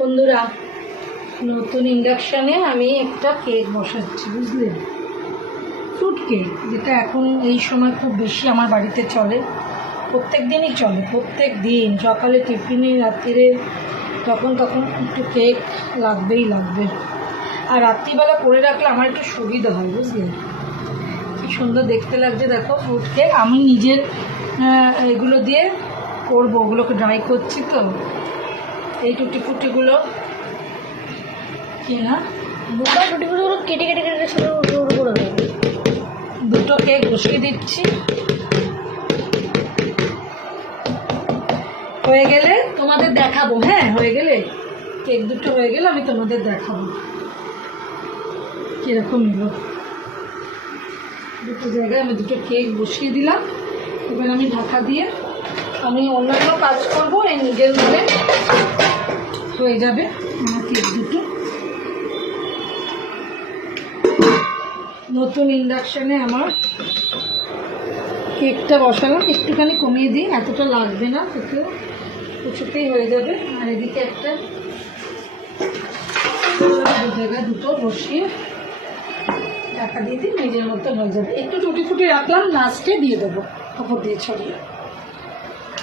বন্ধুরা, নতুন ইন্ডাকশানে আমি একটা কেক বসাচ্ছি, বুঝলে? ফ্রুট কেক, যেটা এখন এই সময় খুব বেশি আমার বাড়িতে চলে। প্রত্যেক দিনই চলে, প্রত্যেক দিন সকালে টিফিনে, রাত্রিরে তখন একটু কেক লাগবেই লাগবে। আর রাত্রিবেলা করে রাখলে আমার একটু সুবিধা হয়, বুঝলে? কি সুন্দর দেখতে লাগছে দেখো ফ্রুট কেক। আমি নিজের এগুলো দিয়ে করবো, ওগুলোকে ড্রাই করছি তো। এই টুটি ফুটিগুলো কি না, দুটো টুটিগুলো কেটে কেটে কেটে ছোটো ছোটো করে দেবো। দুটো কেক বসিয়ে দিচ্ছি, হয়ে গেলে তোমাদের দেখাবো। হ্যাঁ, হয়ে গেলে কেক দুটো হয়ে গেলে আমি তোমাদের দেখাবো কীরকম এলো। দুটো জায়গায় আমি দুটো কেক বসিয়ে দিলাম। এবার আমি ঢাকা দিয়ে আমি অন্যান্য কাজ করবো। এই নিজের মনে হয়ে যাবে আমার কেক দুটো। নতুন ইন্ডাকশানে আমার কেকটা বসালাম, একটুখানি কমিয়ে দিই, এতটা লাগবে না, তেতেও কিছুতেই হয়ে যাবে। আর এদিকে একটা দু জায়গায় দুটো বসিয়ে ঢাকা দিয়ে দিই, নিজের মতো হয়ে যাবে। একটু টুটি ফুটি রাখলাম, লাস্টে দিয়ে দেবো কাপড় দিয়ে ছড়িয়ে।